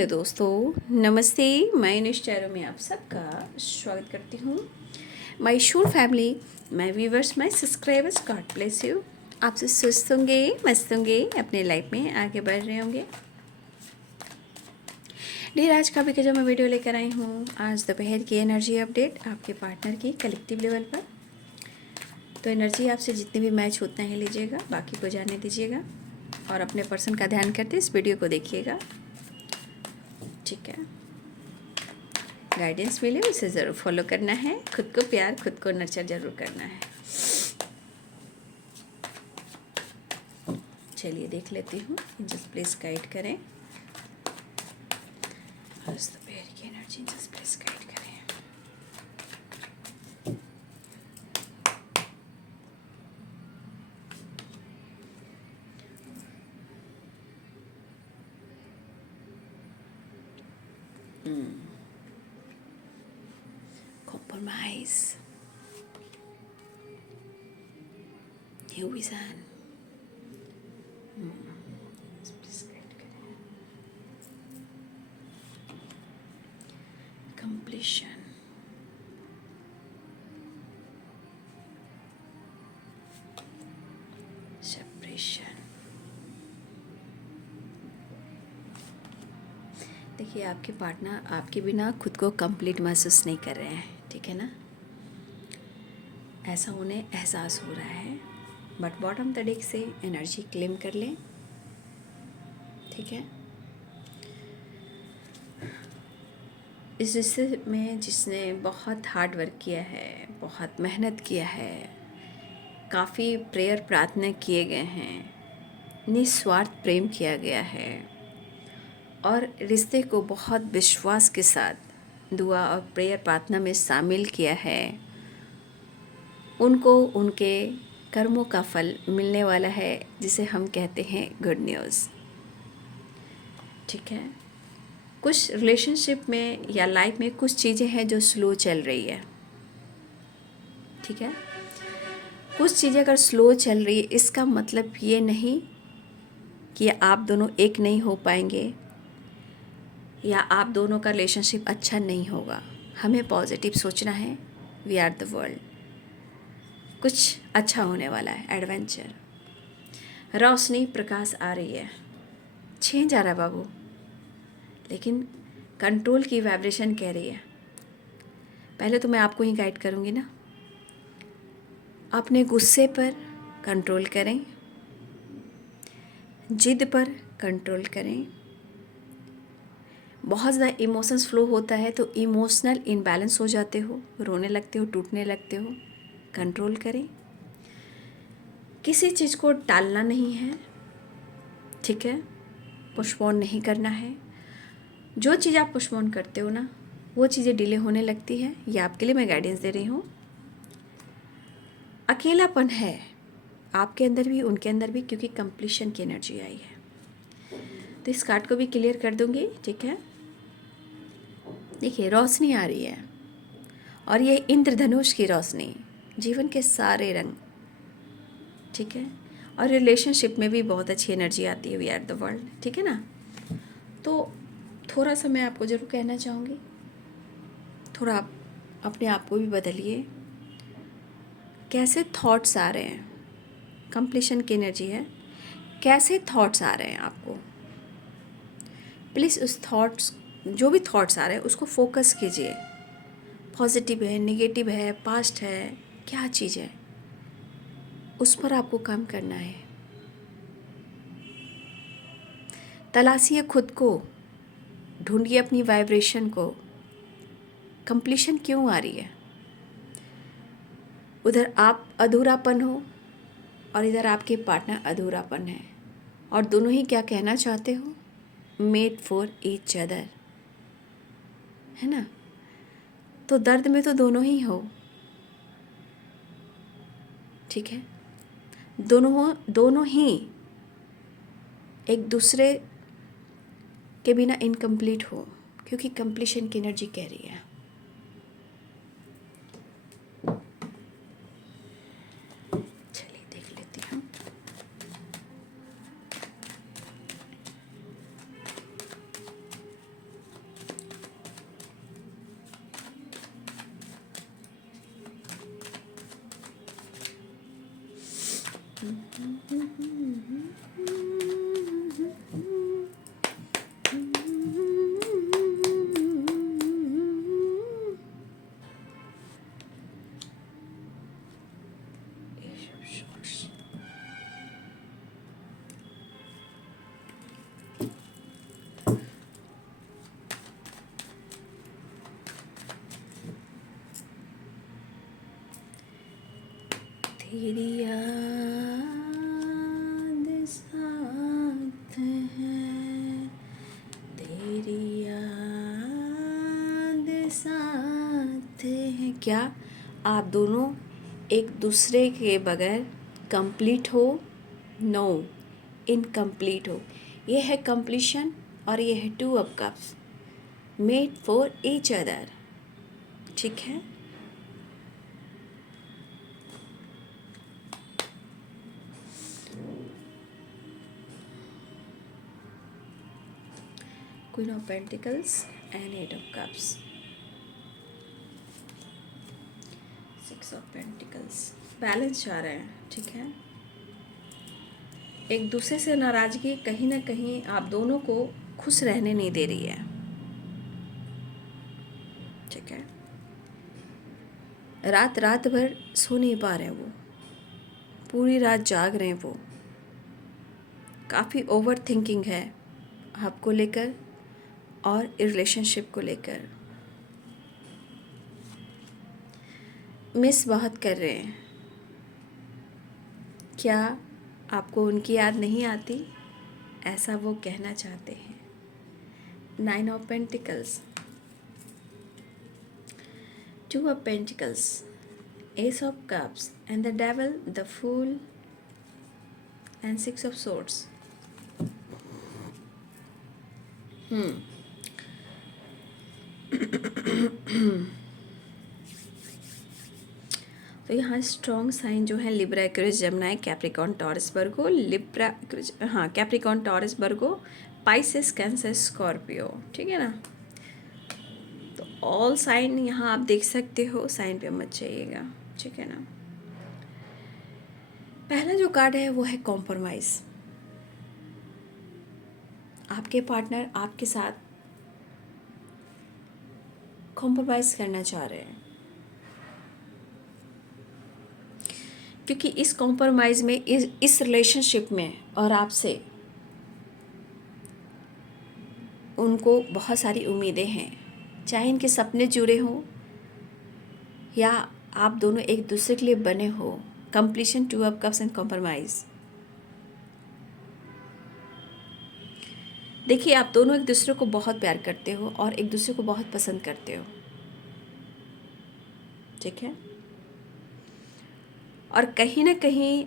Hello दोस्तों, नमस्ते। मैं निश्चरों में आप सबका स्वागत करती हूँ। माय शोर family, my viewers, my subscribers, God bless you. आपसे सुस्त होंगे, मस्त होंगे, अपने लाइफ में आगे बढ़ रहे होंगे। डेर आज का भी जो मैं वीडियो लेकर आई हूँ, आज दोपहर की एनर्जी अपडेट आपके पार्टनर की कलेक्टिव लेवल पर। तो एनर्जी आपसे जितने भी मैच होते हैं लीजिएगा, बाकी को जाने दीजिएगा और अपने पर्सन का ध्यान करते इस वीडियो को देखिएगा, ठीक है। गाइडेंस मिले उसे ज़रूर फॉलो करना है, खुद को प्यार, खुद को नर्चर ज़रूर करना है। चलिए देख लेती हूँ, जस्ट प्लीज़ गाइड करें। दोपहर की एनर्जी जस्ट प्लीज़ गाइड करें। Compromise. New vision. Please guide करें। Completion. Separation. देखिए, आपके पार्टनर आपके बिना खुद को कंप्लीट महसूस नहीं कर रहे हैं, ठीक है ना। ऐसा उन्हें एहसास हो रहा है, बट बॉटम तड़क से एनर्जी क्लेम कर लें, ठीक है। इस रिश्ते में जिसने बहुत हार्ड वर्क किया है, बहुत मेहनत किया है, काफ़ी प्रेयर प्रार्थना किए गए हैं, निस्वार्थ प्रेम किया गया है और रिश्ते को बहुत विश्वास के साथ दुआ और प्रेयर प्रार्थना में शामिल किया है, उनको उनके कर्मों का फल मिलने वाला है, जिसे हम कहते हैं गुड न्यूज़, ठीक है। कुछ रिलेशनशिप में या लाइफ में कुछ चीज़ें हैं जो स्लो चल रही है, ठीक है। कुछ चीज़ें अगर स्लो चल रही है, इसका मतलब ये नहीं कि आप दोनों एक नहीं हो पाएंगे या आप दोनों का रिलेशनशिप अच्छा नहीं होगा। हमें पॉजिटिव सोचना है। वी आर द वर्ल्ड, कुछ अच्छा होने वाला है। एडवेंचर, रोशनी, प्रकाश आ रही है। चेंज आ रहा है बाबू, लेकिन कंट्रोल की वाइब्रेशन कह रही है। पहले तो मैं आपको ही गाइड करूँगी ना। अपने गुस्से पर कंट्रोल करें, जिद पर कंट्रोल करें। बहुत ज़्यादा इमोशंस फ्लो होता है तो इमोशनल इनबैलेंस हो जाते हो, रोने लगते हो, टूटने लगते हो। कंट्रोल करें। किसी चीज़ को टालना नहीं है, ठीक है। पोस्टपोन नहीं करना है। जो चीज़ आप पोस्टपोन करते हो ना, वो चीज़ें डिले होने लगती है। ये आपके लिए मैं गाइडेंस दे रही हूँ। अकेलापन है आपके अंदर भी, उनके अंदर भी, क्योंकि कंप्लीशन की एनर्जी आई है। तो इस कार्ड को भी क्लियर कर दूंगी, ठीक है। देखिए, रोशनी आ रही है और ये इंद्रधनुष की रोशनी, जीवन के सारे रंग, ठीक है। और रिलेशनशिप में भी बहुत अच्छी एनर्जी आती है। वी आर द वर्ल्ड, ठीक है ना। तो थोड़ा सा मैं आपको ज़रूर कहना चाहूँगी, थोड़ा आप अपने आप को भी बदलिए। कैसे थॉट्स आ रहे हैं, कंप्लीशन की एनर्जी है। कैसे थॉट्स आ रहे हैं आपको, प्लीज़ उस थॉट्स, जो भी थॉट्स आ रहे हैं उसको फोकस कीजिए। पॉजिटिव है, नेगेटिव है, पास्ट है, क्या चीज़ है, उस पर आपको काम करना है। तलाशिए खुद को, ढूंढिए अपनी वाइब्रेशन को। कंप्लीशन क्यों आ रही है? उधर आप अधूरापन हो और इधर आपके पार्टनर अधूरापन है, और दोनों ही क्या कहना चाहते हो? मेड फॉर ईच अदर, है ना। तो दर्द में तो दोनों ही हो, ठीक है। दोनों ही एक दूसरे के बिना इनकम्प्लीट हो, क्योंकि कंप्लीशन की एनर्जी कह रही है। चलिए देख लेती हूँ। तेरी याद साथ है, तेरी याद साथ है। क्या आप दोनों एक दूसरे के बगैर कंप्लीट हो? नो, इनकम्प्लीट हो। ये है कंप्लीशन और ये है two of cups, made for each other. ठीक है, queen of pentacles and eight of cups, six of pentacles. Balance चाह रहे हैं। ठीक है, एक दूसरे से नाराज़गी कहीं ना कहीं आप दोनों को खुश रहने नहीं दे रही है। ठीक है, रात रात भर सो नहीं पा रहे हैं वो, पूरी रात जाग रहे हैं वो। काफ़ी ओवर थिंकिंग है आपको लेकर और रिलेशनशिप को लेकर। मिस बहुत कर रहे हैं। क्या आपको उनकी याद नहीं आती? ऐसा वो कहना चाहते हैं। Nine of pentacles, two of pentacles, ace of cups and the devil, the fool and six of swords. तो यहाँ स्ट्रॉन्ग साइन जो है Libra, Aquarius, Gemini, Capricorn, Taurus, Virgo. Libra, हाँ, Capricorn, Taurus, Virgo, Pisces, Cancer, Scorpio. ठीक है ना, तो all sign यहाँ आप देख सकते हो, साइन पे मत जाइएगा। ठीक है ना, पहला जो कार्ड है वो है कॉम्प्रोमाइज़। आपके पार्टनर आपके साथ कॉम्प्रोमाइज़ करना चाह रहे हैं, क्योंकि इस कॉम्प्रोमाइज़ में, इस रिलेशनशिप में और आपसे उनको बहुत सारी उम्मीदें हैं। चाहे इनके सपने जुड़े हों या आप दोनों एक दूसरे के लिए बने हो। Completion, to of cups and compromise. देखिए, आप दोनों एक दूसरे को बहुत प्यार करते हो और एक दूसरे को बहुत पसंद करते हो। ठीक है, और कहीं ना कहीं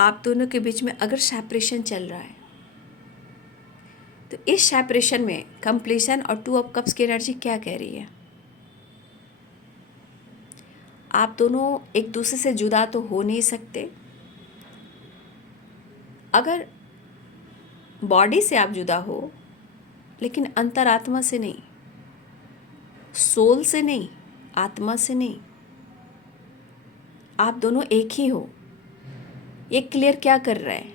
आप दोनों के बीच में अगर सेपरेशन चल रहा है, तो इस सेपरेशन में कंप्लीशन और टू ऑफ कप्स की एनर्जी क्या कह रही है? आप दोनों एक दूसरे से जुदा तो हो नहीं सकते। अगर बॉडी से आप जुदा हो, लेकिन अंतरात्मा से नहीं, सोल से नहीं, आत्मा से नहीं, आप दोनों एक ही हो। ये क्लियर क्या कर रहा है?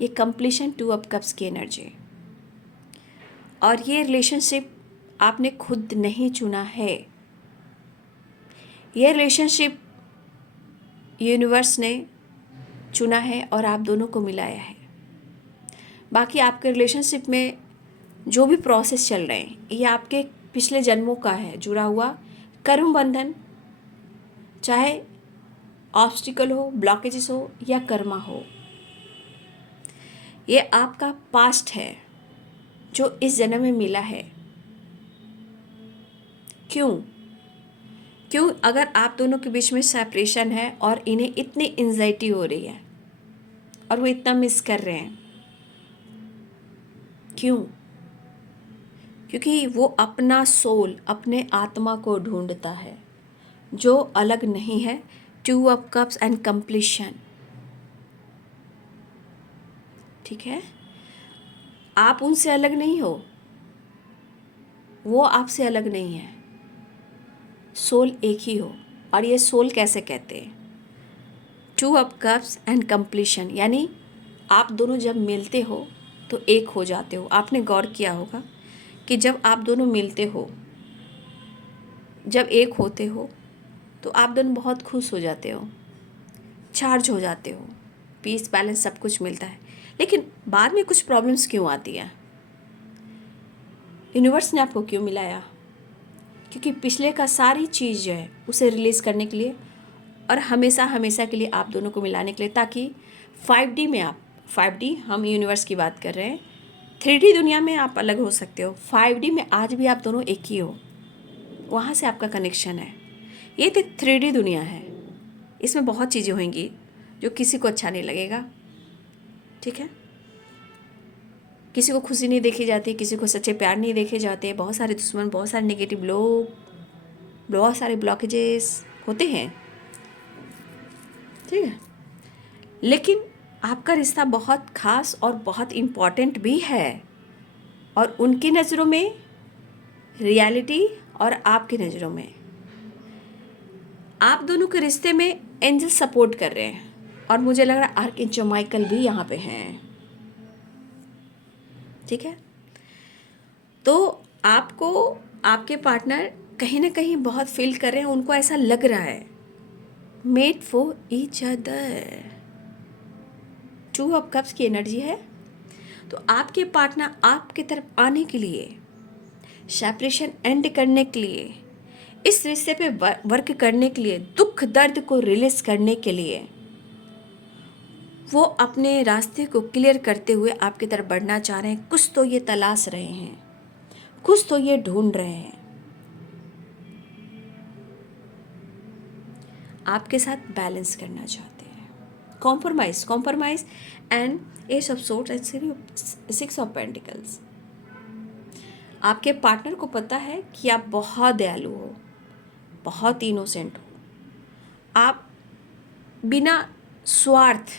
ये कंप्लीशन, टू ऑफ कप्स की एनर्जी। और ये रिलेशनशिप आपने खुद नहीं चुना है। ये रिलेशनशिप यूनिवर्स ने चुना है और आप दोनों को मिलाया है। बाकी आपके रिलेशनशिप में जो भी प्रोसेस चल रहे हैं, ये आपके पिछले जन्मों का है जुड़ा हुआ कर्म बंधन, चाहे ऑब्स्टिकल हो, ब्लॉकेजेस हो या कर्मा हो। ये आपका पास्ट है जो इस जन्म में मिला है। क्यों अगर आप दोनों के बीच में सेपरेशन है और इन्हें इतनी एंजाइटी हो रही है और वो इतना मिस कर रहे हैं, क्योंकि वो अपना सोल, अपने आत्मा को ढूंढता है जो अलग नहीं है। Two of cups and completion. ठीक है, आप उनसे अलग नहीं हो, वो आपसे अलग नहीं है। सोल एक ही हो। और ये सोल कैसे कहते हैं? To of cups and completion, यानी आप दोनों जब मिलते हो तो एक हो जाते हो। आपने गौर किया होगा कि जब आप दोनों मिलते हो, जब एक होते हो, तो आप दोनों बहुत खुश हो जाते हो, चार्ज हो जाते हो, पीस बैलेंस सब कुछ मिलता है। लेकिन बाद में कुछ प्रॉब्लम्स क्यों आती हैं? यूनिवर्स ने आपको क्यों मिलाया? क्योंकि पिछले का सारी चीज़ जो है उसे रिलीज़ करने के लिए और हमेशा हमेशा के लिए आप दोनों को मिलाने के लिए, ताकि 5D में आप 5D, हम यूनिवर्स की बात कर रहे हैं, 3D दुनिया में आप अलग हो सकते हो, 5D में आज भी आप दोनों एक ही हो, वहाँ से आपका कनेक्शन है। ये तो 3D दुनिया है, इसमें बहुत चीज़ें होंगी जो किसी को अच्छा नहीं लगेगा, ठीक है। किसी को खुशी नहीं देखी जाती, किसी को सच्चे प्यार नहीं देखे जाते, बहुत सारे दुश्मन, बहुत सारे नेगेटिव लोग, बहुत सारे ब्लॉकेजेस होते हैं, ठीक है। लेकिन आपका रिश्ता बहुत खास और बहुत इम्पॉर्टेंट भी है, और उनकी नज़रों में रियलिटी और आपकी नज़रों में, आप दोनों के रिश्ते में एंजल सपोर्ट कर रहे हैं, और मुझे लग रहा है आर्कएंजल माइकल भी यहाँ पे हैं, ठीक है। तो आपको आपके पार्टनर कहीं ना कहीं बहुत फील कर रहे हैं, उनको ऐसा लग रहा है, made for each other. To of cups की एनर्जी है, तो आपके पार्टनर आपकी तरफ आने के लिए, सेपरेशन एंड करने के लिए, इस रिश्ते पे वर्क करने के लिए, दुख दर्द को रिलीज करने के लिए, वो अपने रास्ते को क्लियर करते हुए आपकी तरफ बढ़ना चाह रहे हैं। कुछ तो ये तलाश रहे हैं, कुछ तो ये ढूंढ रहे हैं, आपके साथ बैलेंस करना चाहते हैं, compromise and S of swords and 6 of pentacles. आपके पार्टनर को पता है कि आप बहुत दयालु हो, बहुत इनोसेंट हो, आप बिना स्वार्थ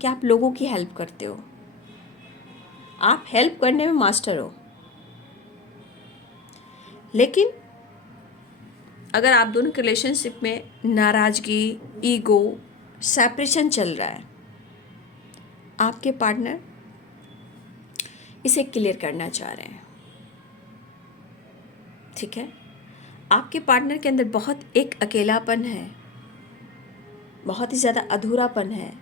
कि आप लोगों की हेल्प करते हो, आप हेल्प करने में मास्टर हो। लेकिन अगर आप दोनों के रिलेशनशिप में नाराज़गी, ईगो, सेपरेशन चल रहा है, आपके पार्टनर इसे क्लियर करना चाह रहे हैं, ठीक है। आपके पार्टनर के अंदर बहुत एक अकेलापन है, बहुत ही ज़्यादा अधूरापन है,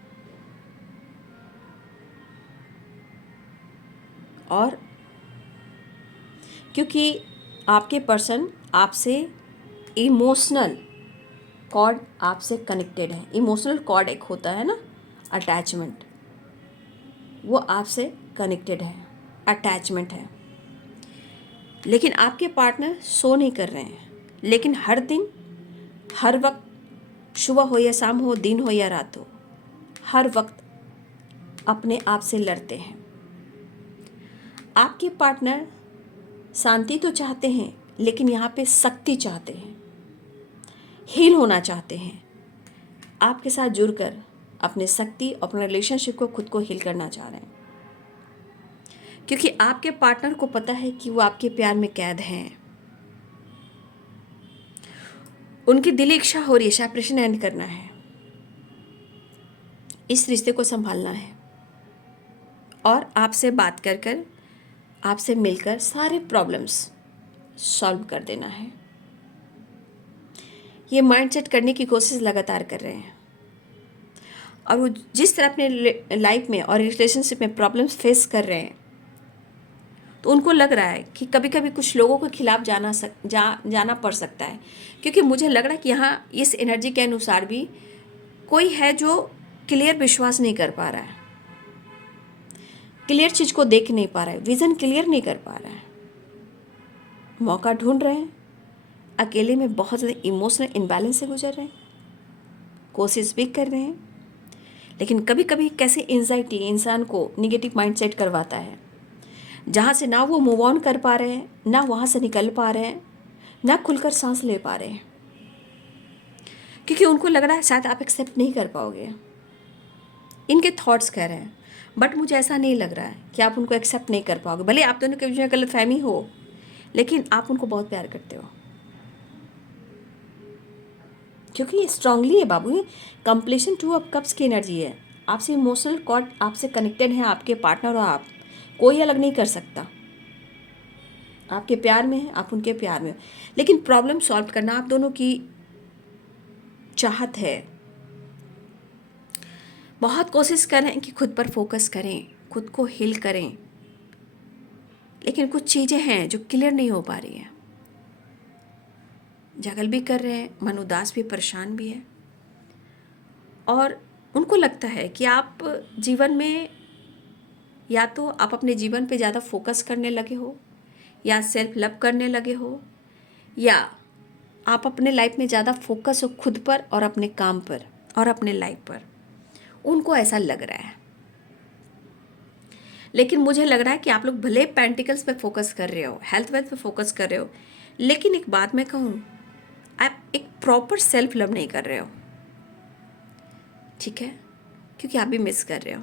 और क्योंकि आपके पर्सन आपसे इमोशनल कॉर्ड आपसे कनेक्टेड है। इमोशनल कॉर्ड एक होता है ना, अटैचमेंट, वो आपसे कनेक्टेड है, अटैचमेंट है। लेकिन आपके पार्टनर सो नहीं कर रहे हैं, लेकिन हर दिन, हर वक्त, सुबह हो या शाम हो, दिन हो या रात हो, हर वक्त अपने आप से लड़ते हैं। आपके पार्टनर शांति तो चाहते हैं, लेकिन यहाँ पे शक्ति चाहते हैं, हील होना चाहते हैं, आपके साथ जुड़कर अपने शक्ति, अपने रिलेशनशिप को, खुद को हील करना चाह रहे हैं। क्योंकि आपके पार्टनर को पता है कि वो आपके प्यार में कैद हैं, उनकी दिली इच्छा हो रही है सेपरेशन एंड करना है, इस रिश्ते को संभालना है, और आपसे बात कर कर, आपसे मिलकर सारे प्रॉब्लम्स सॉल्व कर देना है। ये माइंडसेट करने की कोशिश लगातार कर रहे हैं, और वो जिस तरह अपने लाइफ में और रिलेशनशिप में प्रॉब्लम्स फेस कर रहे हैं, तो उनको लग रहा है कि कभी कभी कुछ लोगों के खिलाफ जाना पड़ सकता है। क्योंकि मुझे लग रहा है कि यहाँ इस एनर्जी के अनुसार भी कोई है जो क्लियर विश्वास नहीं कर पा रहा है, क्लियर चीज़ को देख नहीं पा रहा है, विज़न क्लियर नहीं कर पा रहा है, मौका ढूंढ रहे हैं, अकेले में बहुत ज़्यादा इमोशनल इम्बैलेंस से गुजर रहे हैं, कोशिश भी कर रहे हैं। लेकिन कभी कभी कैसे एंजाइटी इंसान को निगेटिव माइंडसेट करवाता है, जहाँ से ना वो मूव ऑन कर पा रहे हैं, ना वहाँ से निकल पा रहे हैं, ना खुलकर सांस ले पा रहे हैं, क्योंकि उनको लग रहा है शायद आप एक्सेप्ट नहीं कर पाओगे। इनके थॉट्स कह रहे हैं, बट मुझे ऐसा नहीं लग रहा है कि आप उनको एक्सेप्ट नहीं कर पाओगे। भले आप दोनों के बीच में गलतफहमी हो, लेकिन आप उनको बहुत प्यार करते हो, क्योंकि ये स्ट्रांगली है बाबू, ये कंप्लीशन 2 ऑफ कप्स की एनर्जी है। आपसे इमोशनल कॉर्ड आपसे कनेक्टेड है, आपके पार्टनर और आप, कोई अलग नहीं कर सकता। आपके प्यार में है, आप उनके प्यार में हो, लेकिन प्रॉब्लम सॉल्व करना आप दोनों की चाहत है। बहुत कोशिश कर रहे हैं कि खुद पर फोकस करें, खुद को हील करें, लेकिन कुछ चीज़ें हैं जो क्लियर नहीं हो पा रही हैं। जगल भी कर रहे हैं, मन उदास भी, परेशान भी है, और उनको लगता है कि आप जीवन में या तो आप अपने जीवन पे ज़्यादा फोकस करने लगे हो, या सेल्फ लव करने लगे हो, या आप अपने लाइफ में ज़्यादा फोकस हो खुद पर और अपने काम पर और अपने लाइफ पर। उनको ऐसा लग रहा है, लेकिन मुझे लग रहा है कि आप लोग भले पेंटिकल्स पे फोकस कर रहे हो, हेल्थ वेल्थ पे फोकस कर रहे हो, लेकिन एक बात मैं कहूँ, आप एक प्रॉपर सेल्फ लव नहीं कर रहे हो, ठीक है? क्योंकि आप भी मिस कर रहे हो,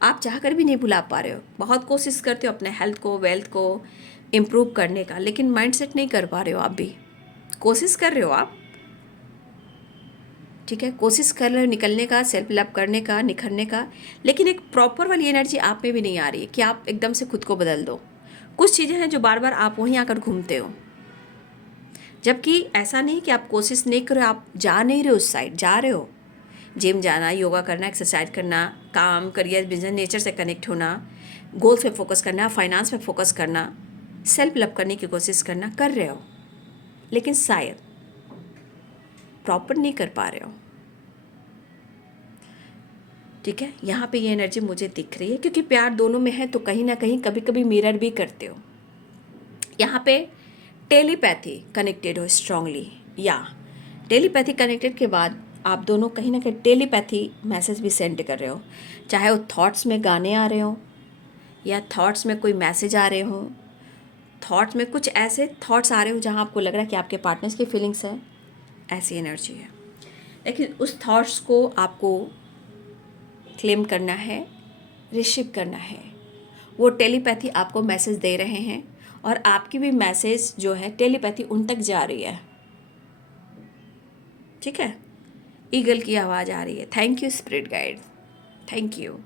आप चाहकर भी नहीं भुला पा रहे हो। बहुत कोशिश करते हो अपने हेल्थ को, वेल्थ को इम्प्रूव करने का, लेकिन माइंडसेट नहीं कर पा रहे हो। आप भी कोशिश कर रहे हो आप, ठीक है, कोशिश कर रहे हो निकलने का, सेल्फ लव करने का, निखरने का, लेकिन एक प्रॉपर वाली एनर्जी आप में भी नहीं आ रही है कि आप एकदम से खुद को बदल दो। कुछ चीज़ें हैं जो बार बार आप वहीं आकर घूमते हो, जबकि ऐसा नहीं कि आप कोशिश नहीं करो, आप जा नहीं रहे हो, उस साइड जा रहे हो। जिम जाना, योगा करना, एक्सरसाइज करना, काम, करियर, बिजनेस, नेचर से कनेक्ट होना, गोल्स पे फोकस करना, फाइनेंस पे फोकस करना, सेल्फ लव करने की कोशिश करना, कर रहे हो, लेकिन शायद प्रॉपर नहीं कर पा रहे हो, ठीक है? यहाँ पे ये एनर्जी मुझे दिख रही है, क्योंकि प्यार दोनों में है तो कहीं ना कहीं कभी कभी मिरर भी करते हो। यहाँ पे टेलीपैथी कनेक्टेड हो स्ट्रांगली, या टेलीपैथी कनेक्टेड के बाद आप दोनों कहीं ना कहीं टेलीपैथी मैसेज भी सेंड कर रहे हो, चाहे वो थॉट्स में गाने आ रहे हो, या थॉट्स में कोई मैसेज आ रहे हो, थॉट्स में कुछ ऐसे थॉट्स आ रहे हो जहाँ आपको लग रहा है कि आपके पार्टनर्स की फीलिंग्स है, ऐसी एनर्जी है। लेकिन उस थॉट्स को आपको क्लेम करना है, रिसीव करना है। वो टेलीपैथी आपको मैसेज दे रहे हैं, और आपकी भी मैसेज जो है टेलीपैथी उन तक जा रही है, ठीक है? ईगल की आवाज़ आ रही है, thank you spirit guide, thank you.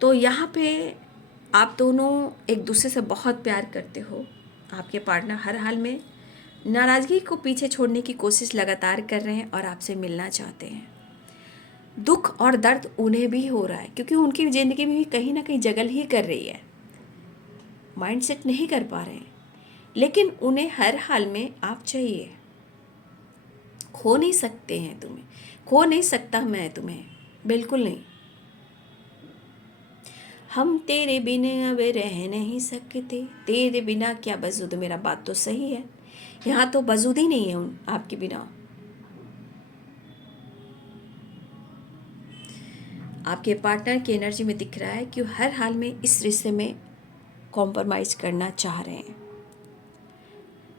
तो यहाँ पे आप दोनों एक दूसरे से बहुत प्यार करते हो। आपके पार्टनर हर हाल में नाराज़गी को पीछे छोड़ने की कोशिश लगातार कर रहे हैं और आपसे मिलना चाहते हैं। दुख और दर्द उन्हें भी हो रहा है, क्योंकि उनकी ज़िंदगी में भी कहीं ना कहीं जगल ही कर रही है, माइंडसेट नहीं कर पा रहे हैं, लेकिन उन्हें हर हाल में आप चाहिए। खो नहीं सकते हैं तुम्हें, खो नहीं सकता मैं तुम्हें, बिल्कुल नहीं। हम तेरे बिना अब रह नहीं सकते, तेरे बिना क्या वजूद, मेरा बात तो सही है, यहाँ तो वजूद ही नहीं है उन आपके बिना। आपके पार्टनर की एनर्जी में दिख रहा है कि वो हर हाल में इस रिश्ते में कॉम्प्रोमाइज करना चाह रहे हैं।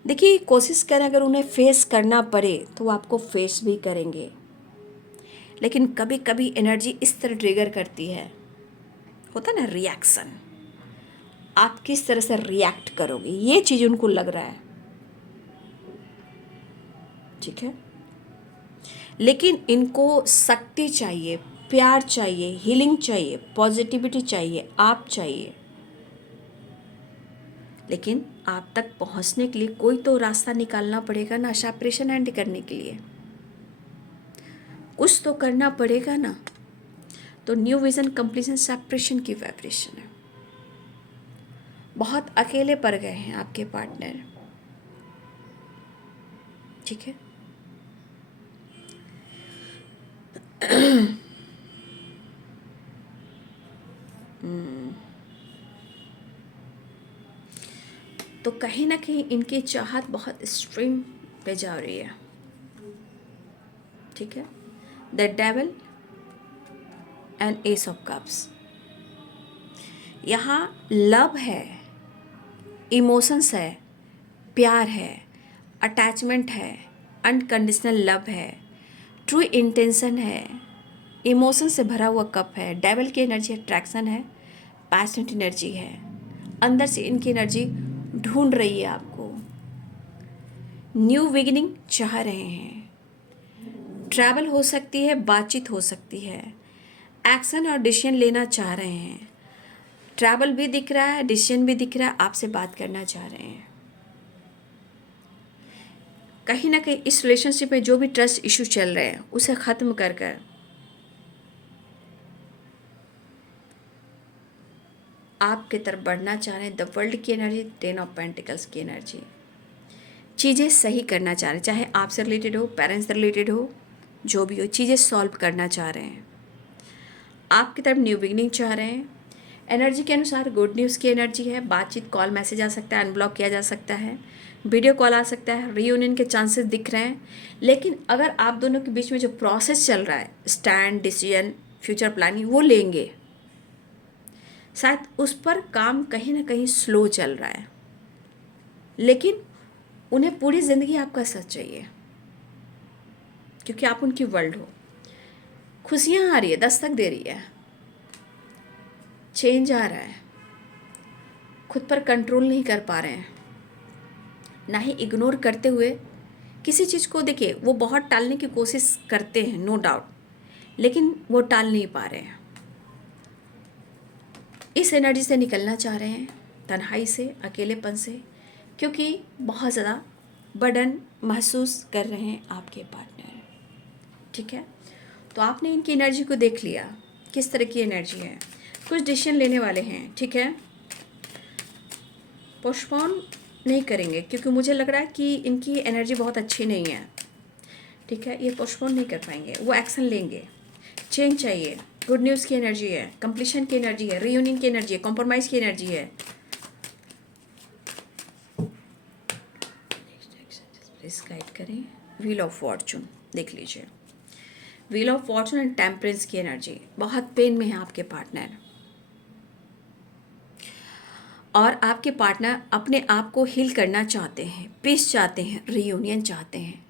देखिए, कोशिश करें, अगर उन्हें फेस करना पड़े तो वो आपको फेस भी करेंगे, लेकिन कभी कभी एनर्जी इस तरह ट्रिगर करती है, होता ना रिएक्शन, आप किस तरह से रिएक्ट करोगे, ये चीज़ उनको लग रहा है, ठीक है? लेकिन इनको शक्ति चाहिए, प्यार चाहिए, हीलिंग चाहिए, पॉजिटिविटी चाहिए, आप चाहिए, लेकिन आप तक पहुंचने के लिए कोई तो रास्ता निकालना पड़ेगा ना, सेपरेशन एंड करने के लिए कुछ तो करना पड़ेगा ना। तो न्यू विजन कंप्लीशन सेपरेशन की वाइब्रेशन है, बहुत अकेले पड़ गए हैं आपके पार्टनर, ठीक है? तो कहीं ना कहीं इनकी चाहत बहुत एक्सट्रीम पे जा रही है, ठीक है? The devil and S of cups, यहाँ लव है, इमोशंस है, प्यार है, अटैचमेंट है, अनकंडीशनल लव है, ट्रू इंटेंशन है, इमोशन से भरा हुआ कप है। डेविल की एनर्जी अट्रैक्शन है, पैशनेट एनर्जी है, अंदर से इनकी एनर्जी ढूंढ रही है आपको, न्यू बिगिनिंग चाह रहे हैं, ट्रैवल हो सकती है, बातचीत हो सकती है, एक्शन और डिसीजन लेना चाह रहे हैं। ट्रैवल भी दिख रहा है, डिसीजन भी दिख रहा है, आपसे बात करना चाह रहे हैं। कहीं ना कहीं इस रिलेशनशिप में जो भी ट्रस्ट इशू चल रहे हैं उसे ख़त्म कर कर आपके तरफ बढ़ना चाह रहे हैं। द वर्ल्ड की एनर्जी, 10 ऑफ पेंटिकल्स की एनर्जी, चीज़ें सही करना चाह रहे हैं, चाहे आपसे रिलेटेड हो, पेरेंट्स से रिलेटेड हो, जो भी हो, चीज़ें सॉल्व करना चाह रहे हैं। आपकी तरफ न्यू बिगनिंग चाह रहे हैं। एनर्जी के अनुसार गुड न्यूज़ की एनर्जी है। बातचीत, कॉल, मैसेज आ सकता है, अनब्लॉक किया जा सकता है, वीडियो कॉल आ सकता है, रीयूनियन के चांसेस दिख रहे हैं। लेकिन अगर आप दोनों के बीच में जो प्रोसेस चल रहा है, स्टैंड, डिसीजन, फ्यूचर प्लानिंग, वो लेंगे, शायद उस पर काम कहीं ना कहीं स्लो चल रहा है, लेकिन उन्हें पूरी ज़िंदगी आपका साथ चाहिए क्योंकि आप उनकी वर्ल्ड हो। खुशियाँ आ रही है, दस्तक दे रही है, चेंज आ रहा है, खुद पर कंट्रोल नहीं कर पा रहे हैं, ना ही इग्नोर करते हुए किसी चीज़ को। देखिए, वो बहुत टालने की कोशिश करते हैं, नो डाउट, लेकिन वो टाल नहीं पा रहे हैं। इस एनर्जी से निकलना चाह रहे हैं, तन्हाई से, अकेलेपन से, क्योंकि बहुत ज़्यादा बर्डन महसूस कर रहे हैं आपके पार्टनर। ठीक है, तो आपने इनकी एनर्जी को देख लिया, किस तरह की एनर्जी है। कुछ डिसीजन लेने वाले हैं, ठीक है, पोस्टपोन नहीं करेंगे क्योंकि मुझे लग रहा है कि इनकी एनर्जी बहुत अच्छी नहीं है। ठीक है, ये पोस्टपोन नहीं कर पाएंगे, वो एक्शन लेंगे। चेंज चाहिए, गुड न्यूज़ की एनर्जी है, कंप्लीशन की एनर्जी है, रीयूनियन की एनर्जी है, कॉम्प्रोमाइज़ की एनर्जी है। प्लीज गाइड करें। व्हील ऑफ फॉर्चून देख लीजिए, wheel of Fortune and temperance की एनर्जी। बहुत पेन में है आपके पार्टनर, और आपके पार्टनर अपने आप को हील करना चाहते हैं, पीस चाहते हैं, रीयूनियन चाहते हैं,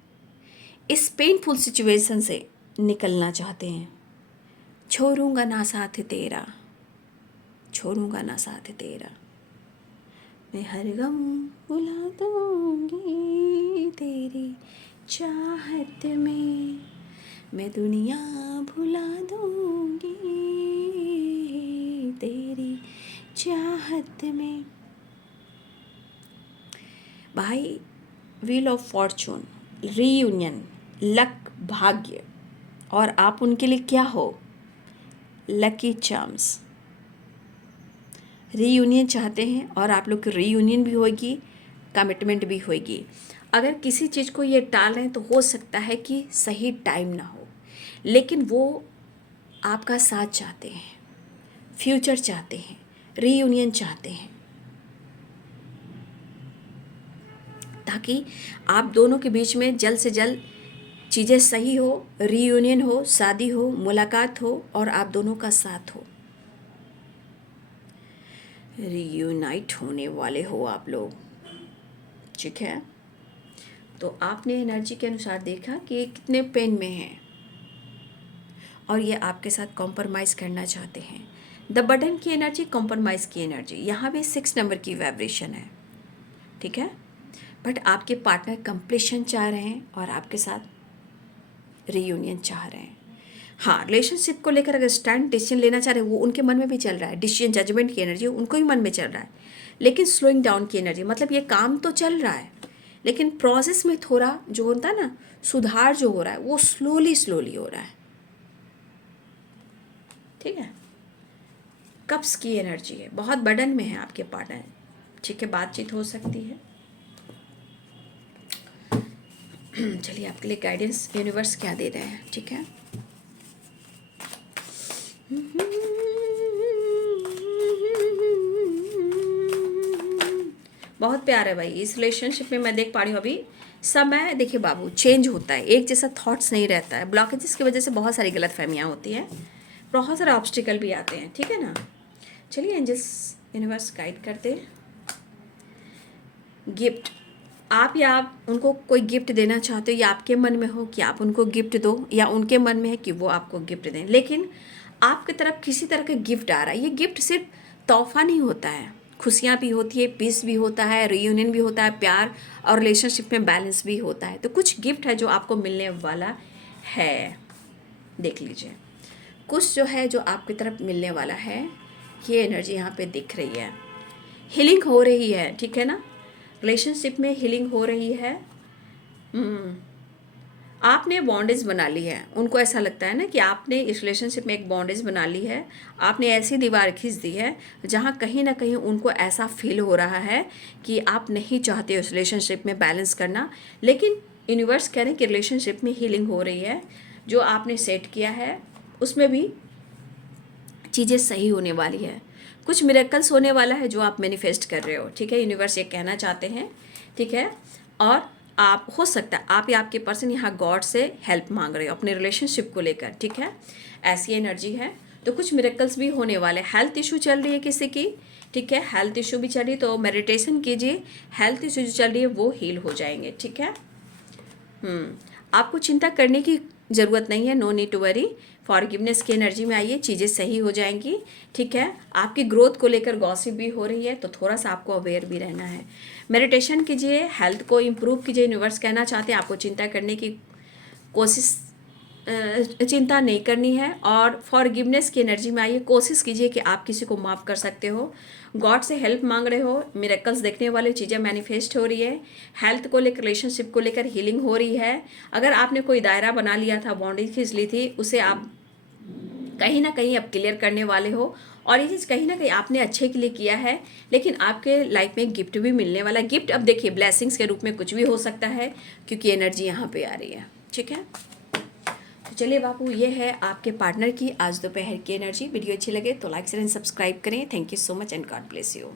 इस पेनफुल सिचुएशन से निकलना चाहते हैं। छोड़ूंगा ना साथ तेरा, छोड़ूंगा ना साथ तेरा, मैं हर गम भुला दूंगी तेरी चाहत में, मैं दुनिया भुला दूंगी तेरी चाहत में। भाई, wheel of Fortune, reunion, luck, भाग्य, और आप उनके लिए क्या हो, लकी चार्म्स। रीयूनियन चाहते हैं और आप लोग की रीयूनियन भी होगी, कमिटमेंट भी होगी। अगर किसी चीज़ को ये टाल रहे हैं तो हो सकता है कि सही टाइम ना हो, लेकिन वो आपका साथ चाहते हैं, फ्यूचर चाहते हैं, रीयूनियन चाहते हैं, ताकि आप दोनों के बीच में जल्द से जल्द चीज़ें सही हो, रीयूनियन हो, शादी हो, मुलाकात हो और आप दोनों का साथ हो। रीयूनाइट होने वाले हो आप लोग, ठीक है। तो आपने एनर्जी के अनुसार देखा कि ये कितने पेन में हैं और ये आपके साथ कॉम्प्रोमाइज़ करना चाहते हैं। द बटन की एनर्जी, कॉम्प्रोमाइज़ की एनर्जी, यहाँ भी 6 नंबर की वाइब्रेशन है, ठीक है। बट आपके पार्टनर कंप्लीशन चाह रहे हैं और आपके साथ रीयूनियन चाह रहे हैं। हाँ, रिलेशनशिप को लेकर अगर स्टैंड, डिसीजन लेना चाह रहे हैं, वो उनके मन में भी चल रहा है। डिसीजन, जजमेंट की एनर्जी उनको भी मन में चल रहा है, लेकिन स्लोइंग डाउन की एनर्जी, मतलब ये काम तो चल रहा है लेकिन प्रोसेस में थोड़ा जो होता है ना, सुधार जो हो रहा है वो स्लोली हो रहा है, ठीक है। कप्स की एनर्जी है, बहुत बर्डन में है आपके पार्टनर, ठीक है। बातचीत हो सकती है। चलिए, आपके लिए गाइडेंस यूनिवर्स क्या दे रहे हैं, ठीक है। बहुत प्यार है भाई इस रिलेशनशिप में। मैं देख पा रही हूँ अभी समय, देखिए बाबू, चेंज होता है, एक जैसा थॉट्स नहीं रहता है। ब्लॉकेजेस की वजह से बहुत सारी गलतफहमियाँ होती हैं, बहुत सारे ऑब्स्टिकल भी आते हैं, ठीक है ना। चलिए, एंजल्स यूनिवर्स गाइड करते हैं। गिफ्ट, आप या आप उनको कोई गिफ्ट देना चाहते हो, या आपके मन में हो कि आप उनको गिफ्ट दो, या उनके मन में है कि वो आपको गिफ्ट दें, लेकिन आपकी तरफ किसी तरह का गिफ्ट आ रहा है। ये गिफ्ट सिर्फ तोहफा नहीं होता है, खुशियाँ भी होती है, पीस भी होता है, रियूनियन भी होता है, प्यार और रिलेशनशिप में बैलेंस भी होता है। तो कुछ गिफ्ट है जो आपको मिलने वाला है, देख लीजिए। कुछ जो है जो आपकी तरफ मिलने वाला है, ये एनर्जी यहाँ पे दिख रही है। हीलिंग हो रही है, ठीक है ना, रिलेशनशिप में हीलिंग हो रही है। आपने बॉन्डेज बना ली है, उनको ऐसा लगता है ना कि आपने इस रिलेशनशिप में एक बॉन्डेज बना ली है। आपने ऐसी दीवार खींच दी है जहाँ कहीं ना कहीं उनको ऐसा फील हो रहा है कि आप नहीं चाहते उस रिलेशनशिप में बैलेंस करना, लेकिन यूनिवर्स कह रहे हैं कि रिलेशनशिप में हीलिंग हो रही है। जो आपने सेट किया है उसमें भी चीज़ें सही होने वाली है, कुछ मिरेकल्स होने वाला है जो आप मैनिफेस्ट कर रहे हो, ठीक है। यूनिवर्स ये कहना चाहते हैं, ठीक है। और आप हो सकता है आप या आपके पर्सन यहाँ गॉड से हेल्प मांग रहे हो अपने रिलेशनशिप को लेकर, ठीक है, ऐसी एनर्जी है। तो कुछ मिरेकल्स भी होने वाले। हेल्थ इशू चल रही है किसी की, ठीक है, हेल्थ इशू भी चल रही है, तो मेडिटेशन कीजिए, हेल्थ इशू जो चल रही है वो हील हो जाएंगे, ठीक है। आपको चिंता करने की ज़रूरत नहीं है, no need to worry. Forgiveness की एनर्जी में आइए, चीज़ें सही हो जाएंगी, ठीक है। आपकी ग्रोथ को लेकर गॉसिप भी हो रही है, तो थोड़ा सा आपको अवेयर भी रहना है। मेडिटेशन कीजिए, हेल्थ को इम्प्रूव कीजिए। यूनिवर्स कहना चाहते हैं आपको चिंता करने की कोशिश चिंता नहीं करनी है। और फॉरगिवनेस की एनर्जी में आइए, कोशिश कीजिए कि आप किसी को माफ़ कर सकते हो। गॉड से हेल्प मांग रहे हो, मिरेकल्स देखने वाले चीज़ें मैनिफेस्ट हो रही है। हेल्थ को लेकर, रिलेशनशिप को लेकर हीलिंग हो रही है। अगर आपने कोई दायरा बना लिया था, बाउंड्री खींच ली थी, उसे आप कहीं ना कहीं अब क्लियर करने वाले हो। और ये चीज़ कहीं ना कहीं आपने अच्छे के लिए किया है, लेकिन आपके लाइफ में गिफ्ट भी मिलने वाला। गिफ्ट अब देखिए ब्लेसिंग्स के रूप में कुछ भी हो सकता है, क्योंकि एनर्जी यहाँ पे आ रही है, ठीक है। तो चलिए बापू, ये है आपके पार्टनर की आज दोपहर की एनर्जी। वीडियो अच्छी लगे तो लाइक शेयर एंड सब्सक्राइब करें। Thank you so much and God bless you.